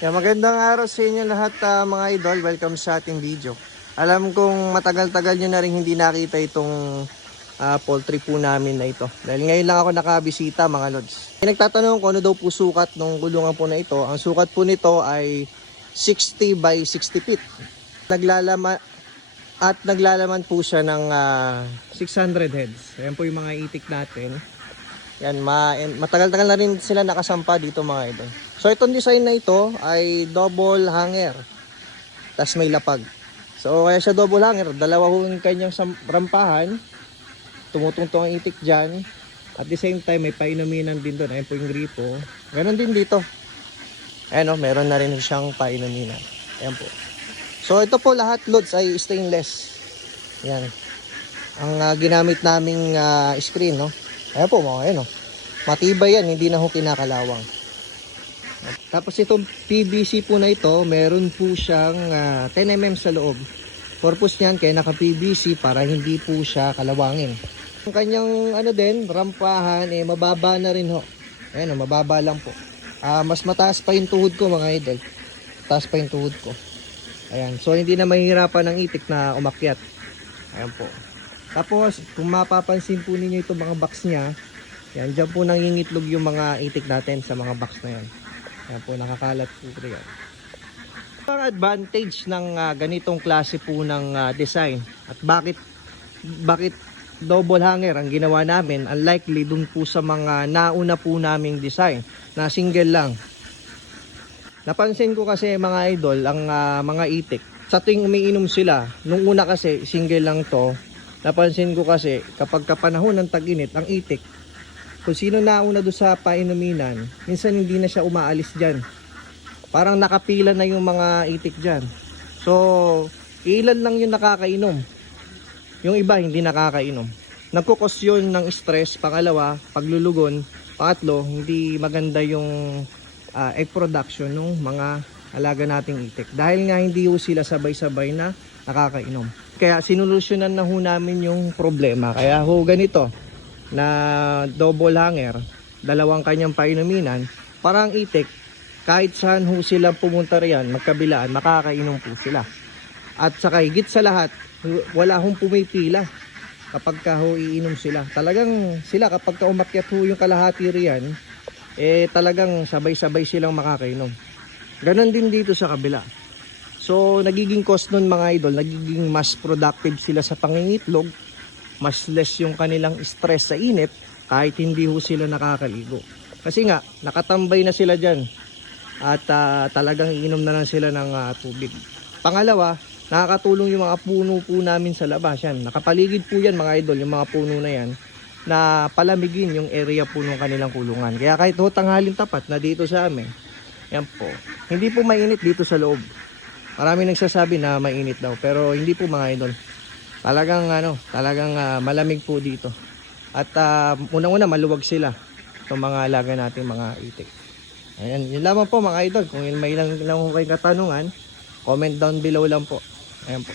Magandang araw sa inyo lahat, mga idol. Welcome sa ating video. Alam kong matagal-tagal nyo na rin hindi nakita itong poultry po namin na ito. Dahil ngayon lang ako nakabisita, mga lods. Nagtatanong ko ano daw po sukat ng gulungan po na ito. Ang sukat po nito ay 60 by 60 feet. Naglalaman po siya ng 600 heads. Ayan po yung mga itik natin. Yan, matagal-tagal na rin sila nakasampa dito, mga idol. So itong design na ito ay double hanger. Tapos may lapag. So kaya siya double hanger, dalawa yung kanyang rampahan. Tumutungtong ang itik dyan. At the same time may painuminan din doon. Ayan po yung gripo. Ganon din dito. Ayan o, meron na rin siyang painuminan. Ayan po. So ito po lahat loads ay stainless. Yan. Ang ginamit naming screen, no. Ayan po mga ayan, oh. Matibay yan, hindi na ho kinakalawang. Tapos itong PVC po na ito, meron po siyang 10mm sa loob. Purpose niyan kaya naka PVC para hindi po siya kalawangin. Ang kanyang rampahan mababa na rin ho. Ayan, mababa lang po. Mas mataas pa yung tuhod ko, mga idol. Taas pa yung tuhod ko. Ayan, so hindi na mahihirapan ng itik na umakyat. Ayan po. Tapos, kung mapapansin po ninyo itong mga box niya, yan, dyan po nangingitlog yung mga itik natin sa mga box na yan. Yan po, nakakalat po yan. Ang advantage ng ganitong klase po ng design at bakit double hanger ang ginawa namin, unlikely dun po sa mga nauna po naming design na single lang. Napansin ko kasi, mga idol, ang mga itik, sa tuwing umiinom sila, nung una kasi single lang to. Napansin ko kasi kapag kapanahon ng tag-init, ang itik, kung sino nauna doon sa painuminan, minsan hindi na siya umaalis dyan. Parang nakapila na yung mga itik dyan. So, ilan lang yung nakakainom. Yung iba hindi nakakainom. Nagkukos yun ng stress. Pangalawa, paglulugon. Pangatlo, hindi maganda yung egg production ng mga alaga nating itik. Dahil nga hindi ho sila sabay-sabay na nakakainom. Kaya sinulusyonan na ho namin yung problema. Kaya ho ganito na double hanger, dalawang kanyang painuminan, parang itik, kahit saan ho sila pumunta riyan, magkabilaan, makakainom po sila. At saka higit sa lahat, wala hong pumipila kapag ka ho iinom sila. Talagang sila kapag ka umakyat ho yung kalahati riyan, talagang sabay-sabay silang makakainom. Ganon din dito sa kabila. So, nagiging cost nun, mga idol, nagiging mas productive sila sa pangingitlog, mas less yung kanilang stress sa init, kahit hindi ho sila nakakaligo. Kasi nga, nakatambay na sila dyan, at talagang iinom na lang sila ng tubig. Pangalawa, nakakatulong yung mga puno po namin sa labas. Yan, nakapaligid po yan, mga idol, yung mga puno na yan, na palamigin yung area po ng kanilang kulungan. Kaya kahit ho tanghalin tapat na dito sa amin, yan po, hindi po mainit dito sa loob. Marami nagsasabi na mainit daw, pero hindi po, mga idol. Talagang malamig po dito. At unang-una maluwag sila itong mga alaga natin, mga itik. Ayan, yun lamang po, mga idol. Kung may ilang kayong katanungan, comment down below lang po. Ayan po.